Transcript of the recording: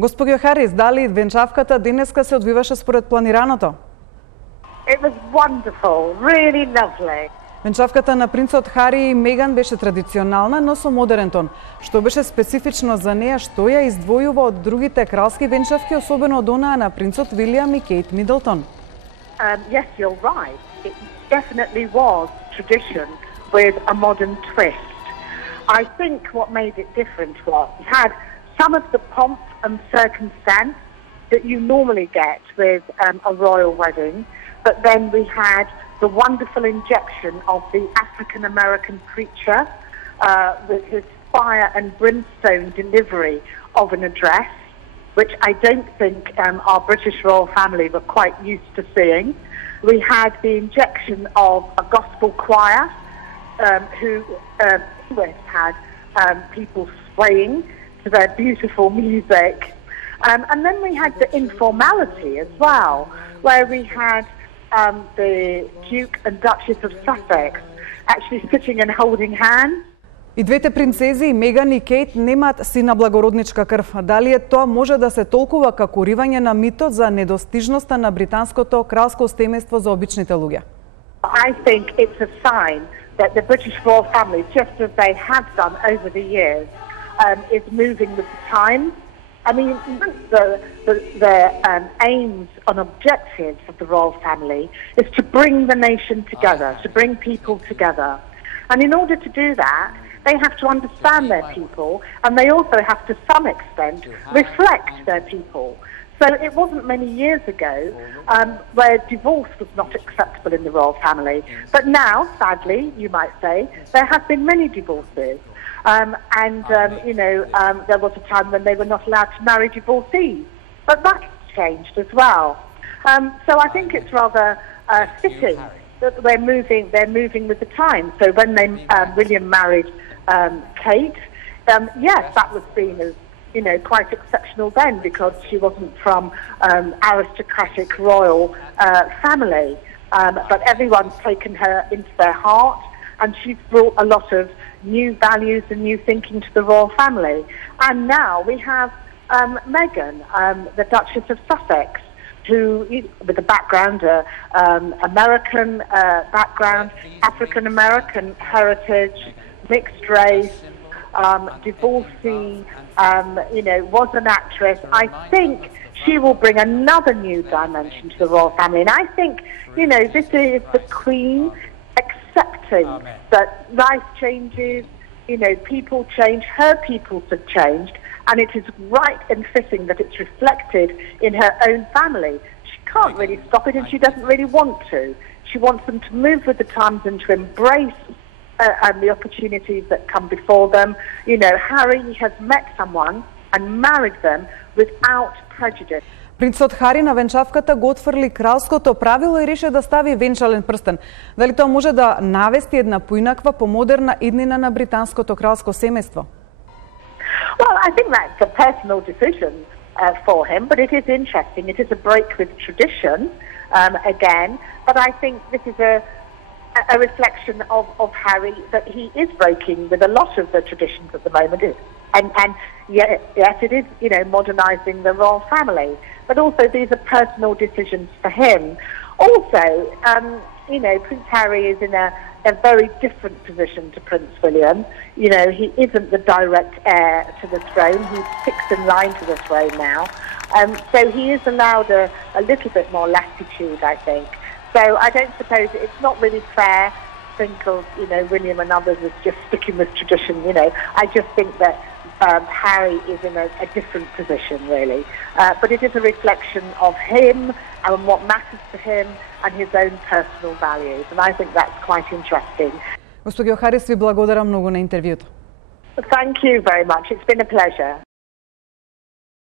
Госпоѓо Харис, дали венчавката денеска се одвиваше според планираното? It was wonderful, really lovely. Венчавката на принцот Хари и Меган беше традиционална, но со модерен тон. Што беше специфично за неа, што ја издвојува од другите кралски венчавки, особено од онаа на принцот Вилијам и Кейт Мидлтон? Yes, you're right. It definitely was tradition with a modern twist. I think what made it different was it had some of the pomp and circumstance that you normally get with a royal wedding, but then we had the wonderful injection of the African-American preacher with his fire and brimstone delivery of an address, which I don't think our British royal family were quite used to seeing. We had the injection of a gospel choir who always had people swaying to their beautiful music. And then we had the informality as well, where we had the Duke and Duchess of Sussex actually sitting and holding hands. И двете принцези, Меган и Кейт, немаат сина благородничка крв. Дали тоа може да се толкува како уривање на митот за недостижноста на британското кралско семејство за обичните луѓе? I think it's a sign that the British royal family, just as they have done over the years, is moving with the times. I mean, the aims and objectives of the royal family is to bring the nation together, to bring people together. And in order to do that, they have to understand their people, and they also have to some extent reflect their people. So it wasn't many years ago where divorce was not acceptable in the royal family. But now, sadly, you might say, there have been many divorces. There was a time when they were not allowed to marry divorcees. But that's changed as well. So I think it's rather fitting that they're moving with the times. So when William married Kate, yes, that was seen as quite exceptional then, because she wasn't from aristocratic royal family. But everyone's taken her into their heart, and she's brought a lot of new values and new thinking to the royal family. And now we have Meghan, the Duchess of Sussex, who, with a background, American background, African-American heritage, mixed race, divorcee, was an actress. I think she will bring another new dimension to the royal family. And I think, this is the Queen accepting that life changes, people change, her peoples have changed, and it is right and fitting that it's reflected in her own family. She can't really stop it, and she doesn't really want to. She wants them to move with the times and to embrace the opportunities that come before them. Harry has met someone and married them without prejudice. Принцот Хари на венчавката го отфрли кралското правило и реше да стави венчален прстен. Дали тоа може да навести една поинаква, помодерна иднина на британското кралско семејство? Well, I think that's a personal decision for him, but it is interesting. It is a break with tradition, again, but I think this is a reflection of Harry, that he is breaking with a lot of the traditions at the moment. And yes, it is, modernizing the royal family. But also these are personal decisions for him. Also, Prince Harry is in a very different position to Prince William. He isn't the direct heir to the throne. He's sixth in line to the throne now. So he is allowed a little bit more latitude, I think. So I don't suppose it's not really fair to think of, William and others as just sticking with tradition. I just think that Harry is in a different position, really. But it is a reflection of him and what matters to him and his own personal values. And I think that's quite interesting. Госпоѓо Харис, ви благодарам многу на интервјуто. Thank you very much. It's been a pleasure.